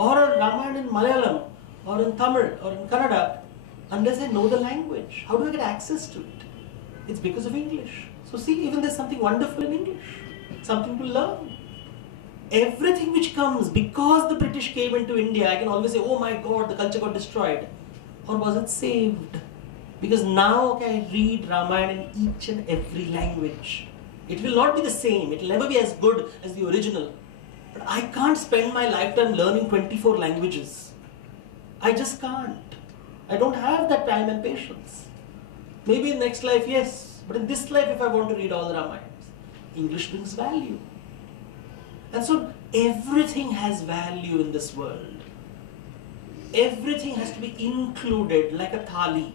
or a Ramayana in Malayalam, or in Tamil, or in Kannada, unless I know the language. How do I get access to it? It's because of English. So see, even there's something wonderful in English, something to learn. Everything which comes, because the British came into India, I can always say, oh my God, the culture got destroyed. Or was it saved? Because now I read Ramayana in each and every language. It will not be the same, it will never be as good as the original. But I can't spend my lifetime learning 24 languages. I just can't. I don't have that time and patience. Maybe in next life, yes. But in this life, if I want to read all the Ramayans, English brings value. And so everything has value in this world. Everything has to be included like a thali.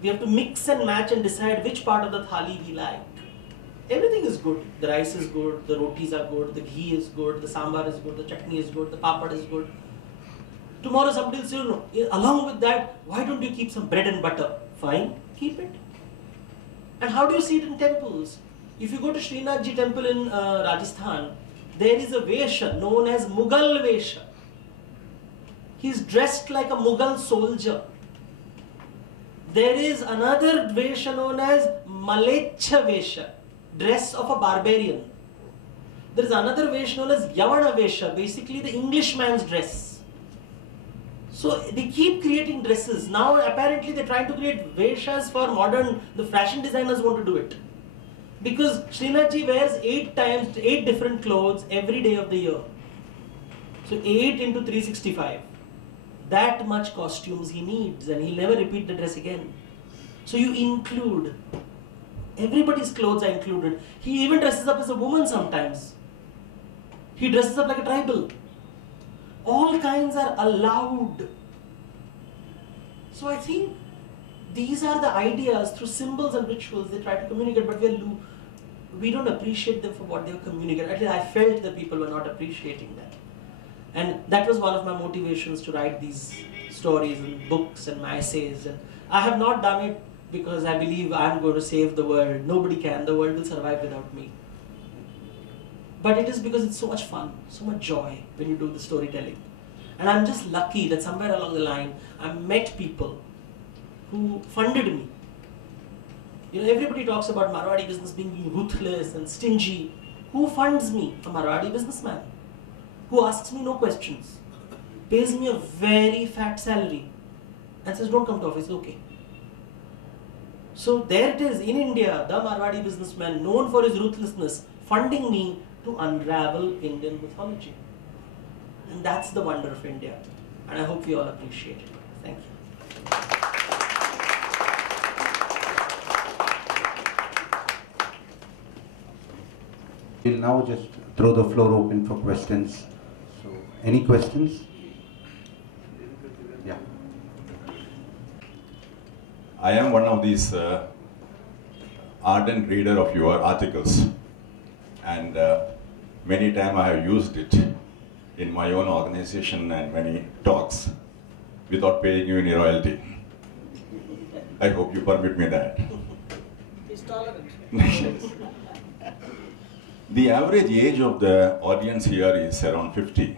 We have to mix and match and decide which part of the thali we like. Everything is good. The rice is good, the rotis are good, the ghee is good, the sambar is good, the chutney is good, the papad is good. Tomorrow somebody will say, no, along with that, why don't you keep some bread and butter? Fine, keep it. And how do you see it in temples? If you go to Srinathji temple in Rajasthan, there is a Vesha known as Mughal Vesha. He's dressed like a Mughal soldier. There is another Vesha known as Malecha Vesha, dress of a barbarian. There is another Vesha known as Yavana Vesha, basically the Englishman's dress. So they keep creating dresses. Now apparently they're trying to create Veshas for modern, the fashion designers want to do it. Because Srinathji wears 8 different clothes every day of the year. So 8 into 365. That much costumes he needs, and he'll never repeat the dress again. So you include. Everybody's clothes are included. He even dresses up as a woman sometimes. He dresses up like a tribal. All kinds are allowed. So I think these are the ideas through symbols and rituals they try to communicate, but we don't appreciate them for what they communicate. At least I felt that people were not appreciating that. And that was one of my motivations to write these stories and books and my essays. And I have not done it because I believe I'm going to save the world. Nobody can. The world will survive without me. But it is because it's so much fun, so much joy when you do the storytelling. And I'm just lucky that somewhere along the line, I met people who funded me. You know, everybody talks about Marwadi business being ruthless and stingy. Who funds me? A Marwadi businessman who asks me no questions, pays me a very fat salary and says, don't come to office, okay. So there it is in India, the Marwadi businessman known for his ruthlessness, funding me to unravel Indian mythology. And that's the wonder of India. And I hope we all appreciate it. Thank you. We'll now just throw the floor open for questions. So, any questions? Yeah. I am one of these ardent reader of your articles, and many times I have used it in my own organization and many talks without paying you any royalty. I hope you permit me that. He's tolerant. The average age of the audience here is around 50,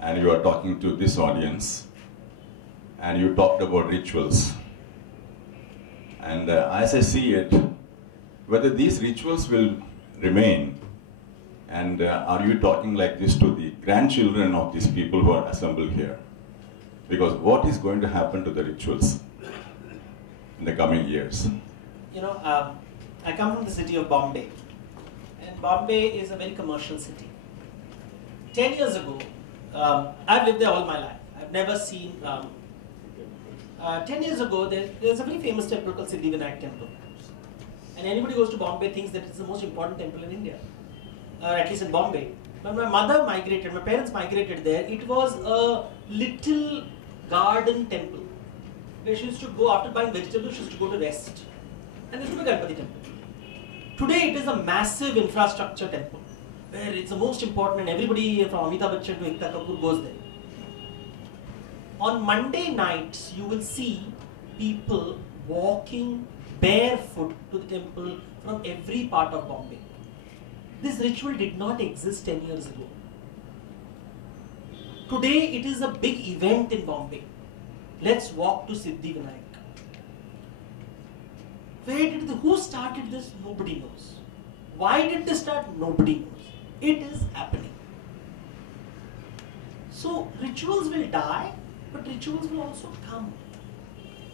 and you are talking to this audience, and you talked about rituals. And as I see it, whether these rituals will remain, and are you talking like this to the grandchildren of these people who are assembled here? Because what is going to happen to the rituals in the coming years? You know, I come from the city of Bombay. And Bombay is a very commercial city. 10 years ago, I've lived there all my life. I've never seen 10 years ago, there's a very famous temple called Siddhivinayak temple. And anybody who goes to Bombay thinks that it's the most important temple in India, at least in Bombay. When my mother migrated, my parents migrated there, it was a little garden temple where she used to go, after buying vegetables, she used to go to rest. And this was the Ganpati temple. Today it is a massive infrastructure temple where it's the most important, and everybody from Amitabh Bachchan to Ekta Kapoor goes there. On Monday nights, you will see people walking barefoot to the temple from every part of Bombay. This ritual did not exist 10 years ago. Today it is a big event in Bombay. Let's walk to Siddhivinayak. Who started this? Nobody knows. Why did they start? Nobody knows. It is happening. So rituals will die, but rituals will also come.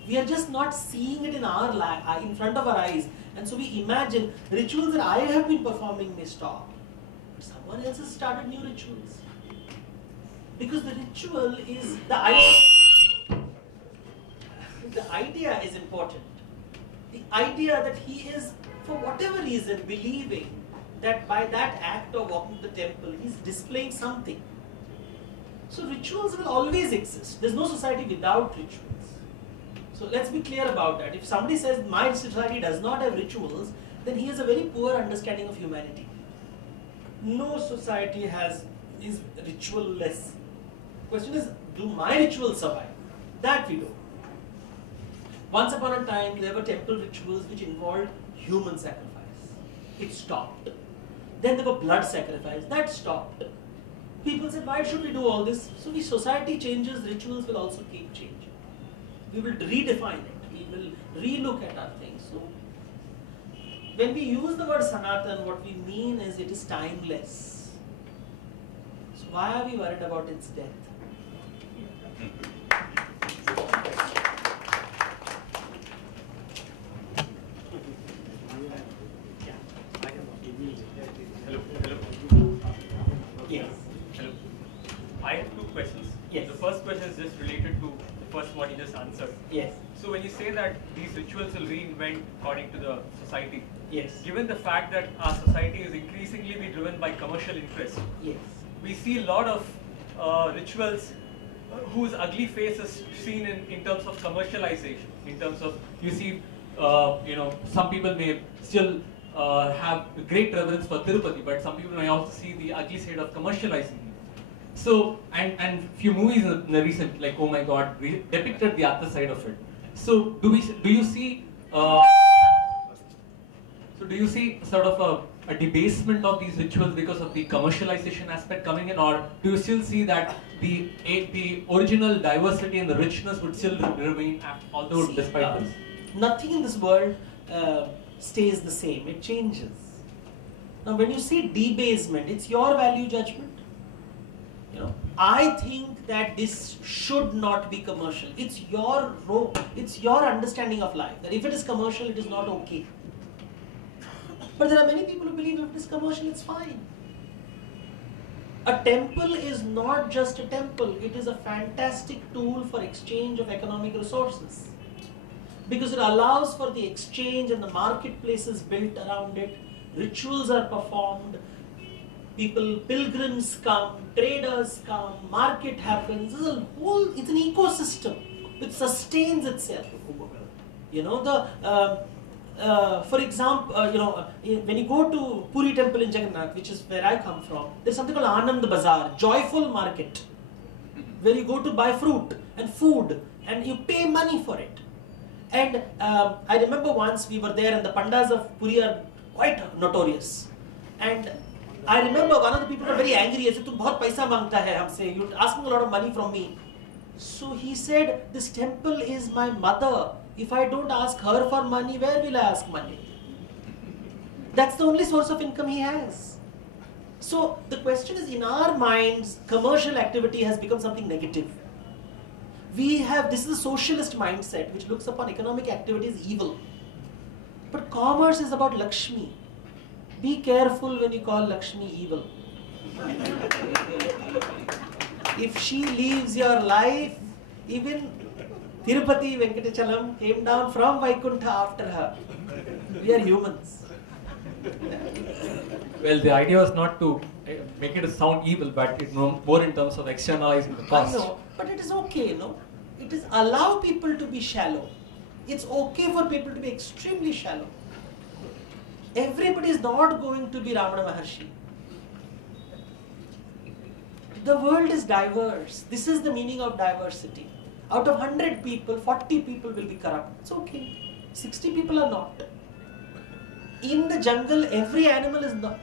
We are just not seeing it in in front of our eyes, and so we imagine rituals that I have been performing may stop, but someone else has started new rituals. Because the ritual is the idea is important. The idea that he is, for whatever reason, believing that by that act of walking to the temple, he is displaying something. So rituals will always exist. There is no society without rituals. So let's be clear about that. If somebody says my society does not have rituals, then he has a very poor understanding of humanity. No society is ritual-less. Question is, do my rituals survive? That we don't. Once upon a time, there were temple rituals which involved human sacrifice. It stopped. Then there were blood sacrifice. That stopped. People said, why should we do all this? So if society changes, rituals will also keep changing. We will redefine it. We will relook at our things. So when we use the word Sanatan, what we mean is it is timeless. So why are we worried about its death? Yes. Hello. I have two questions. Yes. The first question is just related to the first one you just answered. Yes. So when you say that these rituals will reinvent according to the society, Yes. given the fact that our society is increasingly be driven by commercial interest, Yes. we see a lot of rituals whose ugly face is seen in terms of commercialization. In terms of, you see, some people may still have great reverence for Tirupati, but some people may also see the ugly side of commercializing it. So, and few movies in the recent, like Oh My God, depicted the other side of it. So, do you see sort of a debasement of these rituals because of the commercialization aspect coming in, or do you still see that the original diversity and the richness would still remain, although despite this? Nothing in this world stays the same, it changes. Now when you say debasement, it's your value judgment. I think that this should not be commercial. It's your role, it's your understanding of life, that if it is commercial, it is not okay. But there are many people who believe if it is commercial, it's fine. A temple is not just a temple, it is a fantastic tool for exchange of economic resources. Because it allows for the exchange and the marketplaces built around it, rituals are performed, pilgrims come, traders come, market happens. It's an ecosystem which sustains itself. For example, when you go to Puri temple in Jagannath, which is where I come from, there's something called Anand Bazaar, joyful market, where you go to buy fruit and food and you pay money for it. And I remember once we were there, and the pandas of Puri are quite notorious. And I remember one of the people were very angry. He said, "Tum bahut paisa mangta hai humse. You're asking a lot of money from me." So he said, "This temple is my mother. If I don't ask her for money, where will I ask money?" That's the only source of income he has. So the question is, in our minds, commercial activity has become something negative. This is a socialist mindset which looks upon economic activity as evil. But commerce is about Lakshmi. Be careful when you call Lakshmi evil. If she leaves your life, even Tirupati Venkatachalam came down from Vaikuntha after her. We are humans. Well, the idea was not to make it sound evil, but more in terms of externalizing the cost. I know, but it is okay, It is allow people to be shallow. It's okay for people to be extremely shallow. Everybody is not going to be Ramana Maharshi. The world is diverse. This is the meaning of diversity. Out of 100 people, 40 people will be corrupt. It's okay. 60 people are not. In the jungle, every animal is not.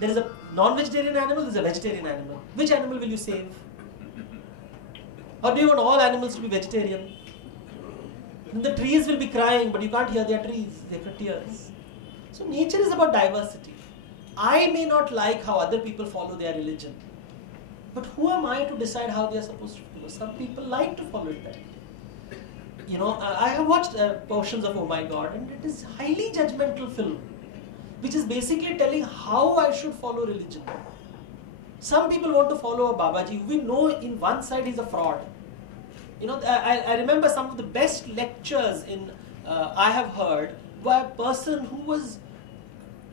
There is a non-vegetarian animal, there is a vegetarian animal. Which animal will you save? Or do you want all animals to be vegetarian? Then the trees will be crying, but you can't hear their trees, their tears. So nature is about diversity. I may not like how other people follow their religion, but who am I to decide how they are supposed to follow? Some people like to follow it that way. You know, I have watched portions of Oh My God, and it is highly judgmental film, which is basically telling how I should follow religion. Some people want to follow a Babaji. We know in one side he's a fraud. You know, I remember some of the best lectures I have heard by a person who was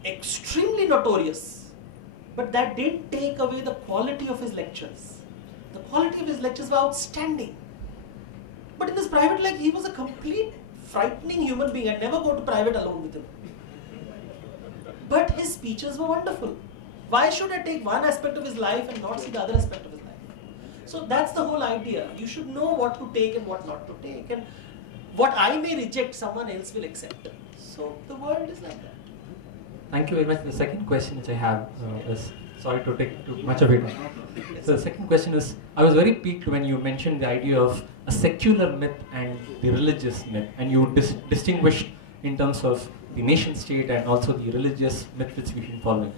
extremely notorious, but that didn't take away the quality of his lectures. The quality of his lectures were outstanding. But in his private life, he was a complete frightening human being. I'd never go to private alone with him. But his speeches were wonderful. Why should I take one aspect of his life and not see the other aspect of his life? So that's the whole idea. You should know what to take and what not to take. And what I may reject, someone else will accept. So the world is like that. Thank you very much. The second question which I have is, sorry to take too much of it. So the second question is, I was very piqued when you mentioned the idea of a secular myth and the religious myth, and you distinguished in terms of the nation state and also the religious myth which we've been following.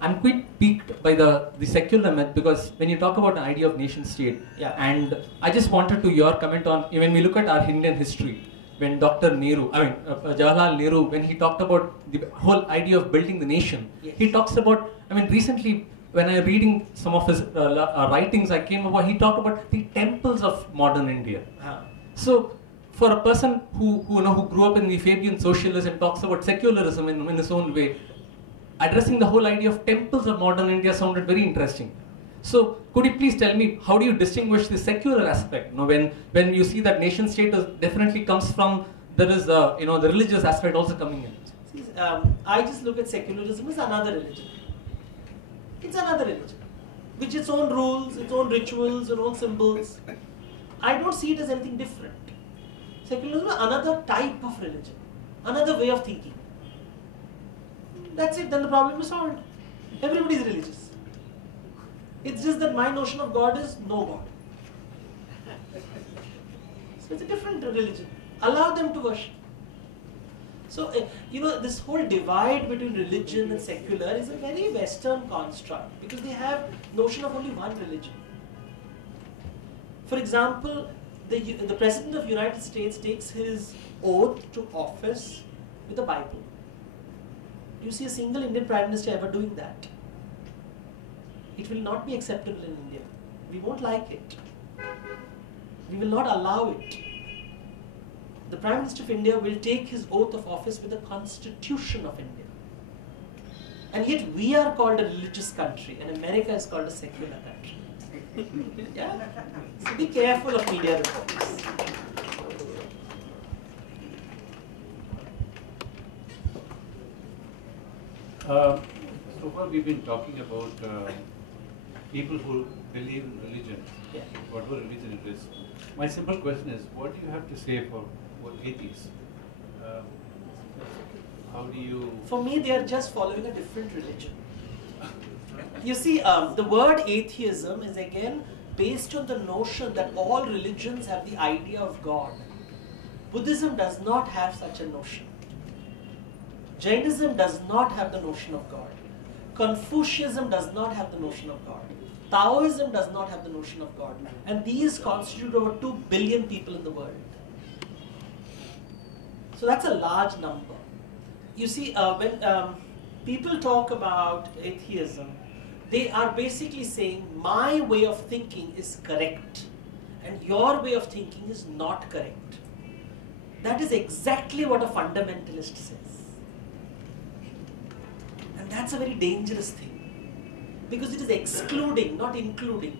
I'm quite piqued by the secular myth, because when you talk about the idea of nation state, and I just wanted to your comment on, when we look at our Indian history, when Dr. Nehru, Jawaharlal Nehru, when he talked about the whole idea of building the nation, he talks about, recently when I was reading some of his writings, I came about, he talked about the temples of modern India. So for a person who grew up in the Fabian socialism, talks about secularism in his own way, addressing the whole idea of temples of modern India sounded very interesting. So could you please tell me, how do you distinguish the secular aspect? When you see that nation state definitely comes from, there is the religious aspect also coming in. See, I just look at secularism as another religion. It's another religion, which its own rules, its own rituals, its own symbols. I don't see it as anything different. Secularism is another type of religion, another way of thinking. That's it, then the problem is solved. Everybody is religious. It's just that my notion of God is no God. So it's a different religion. Allow them to worship. So, this whole divide between religion and secular is a very Western construct, because they have notion of only one religion. For example, the President of the United States takes his oath to office with the Bible. You see a single Indian Prime Minister ever doing that? It will not be acceptable in India. We won't like it. We will not allow it. The Prime Minister of India will take his oath of office with the Constitution of India. And yet we are called a religious country, and America is called a secular country. Yeah? So be careful of media reports. So far we've been talking about people who believe in religion, whatever religion it is. My simple question is, what do you have to say for atheists? How do you... For me, they are just following a different religion. You see, the word atheism is again based on the notion that all religions have the idea of God. Buddhism does not have such a notion. Jainism does not have the notion of God. Confucianism does not have the notion of God. Taoism does not have the notion of God. And these constitute over 2 billion people in the world. So that's a large number. You see, when people talk about atheism, they are basically saying, my way of thinking is correct, and your way of thinking is not correct. That is exactly what a fundamentalist says. And that's a very dangerous thing, because it is excluding, not including.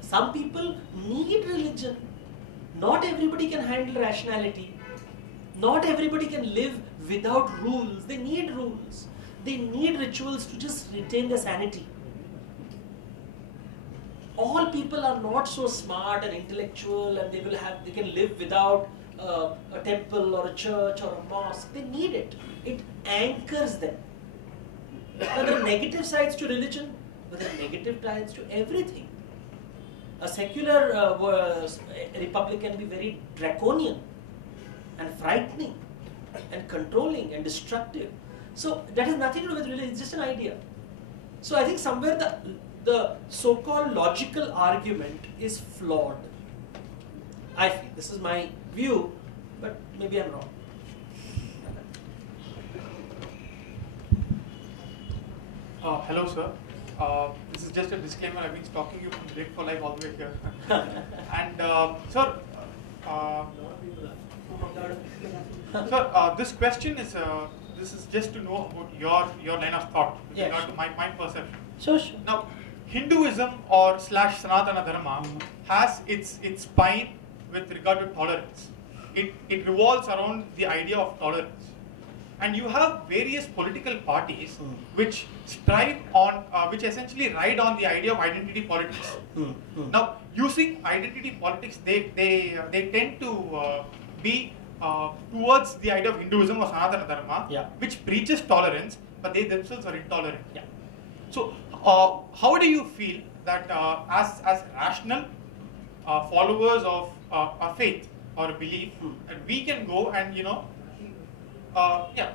Some people need religion. Not everybody can handle rationality. Not everybody can live without rules. They need rules. They need rituals to just retain their sanity. All people are not so smart and intellectual, and they can live without a temple or a church or a mosque. They need it. It anchors them. Now, there are negative sides to religion, but there are negative sides to everything. A secular republic can be very draconian and frightening and controlling and destructive. So that has nothing to do with religion, it's just an idea. So I think somewhere the so-called logical argument is flawed. I feel, this is my view, but maybe I'm wrong. Hello, sir. This is just a disclaimer. I've been stalking you from Break for Life all the way here. And sir, this question is just to know about your line of thought, yes, not to my perception. Sure. Now, Hinduism or / Sanatana Dharma has its spine with regard to tolerance. It revolves around the idea of tolerance. And you have various political parties which strive on, which essentially ride on the idea of identity politics. Now, using identity politics, they tend to be towards the idea of Hinduism or Sanatana Dharma, yeah, which preaches tolerance, but they themselves are intolerant. Yeah. So, how do you feel that as rational followers of a faith or a belief, that we can go and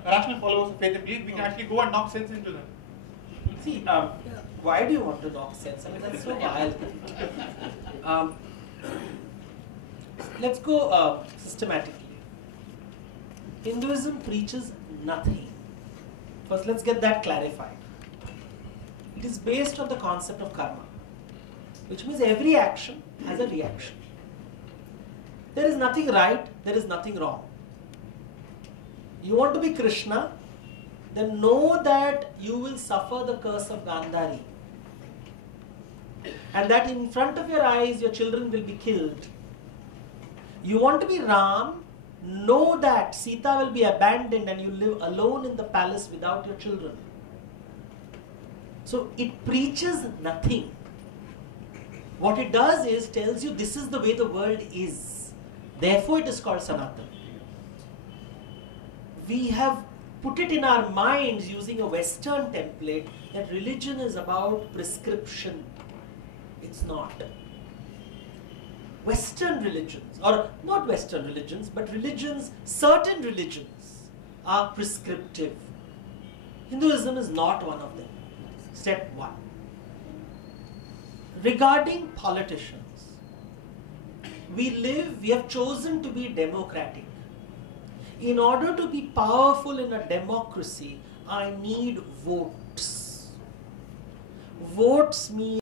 rational followers of faith and belief, we can actually go and knock sense into them? See, why do you want to knock sense? I mean, that's so wild. Let's go systematically. Hinduism preaches nothing. First, let's get that clarified. It is based on the concept of karma, which means every action has a reaction. There is nothing right, there is nothing wrong. You want to be Krishna, then know that you will suffer the curse of Gandhari. And that in front of your eyes, your children will be killed. You want to be Ram, know that Sita will be abandoned and you live alone in the palace without your children. So it preaches nothing. What it does is tells you this is the way the world is. Therefore it is called Sanatana. We have put it in our minds using a Western template that religion is about prescription. It's not. Western religions, or not Western religions, but religions, certain religions are prescriptive. Hinduism is not one of them. Step one. Regarding politicians, we have chosen to be democratic. In order to be powerful in a democracy, I need votes. Votes mean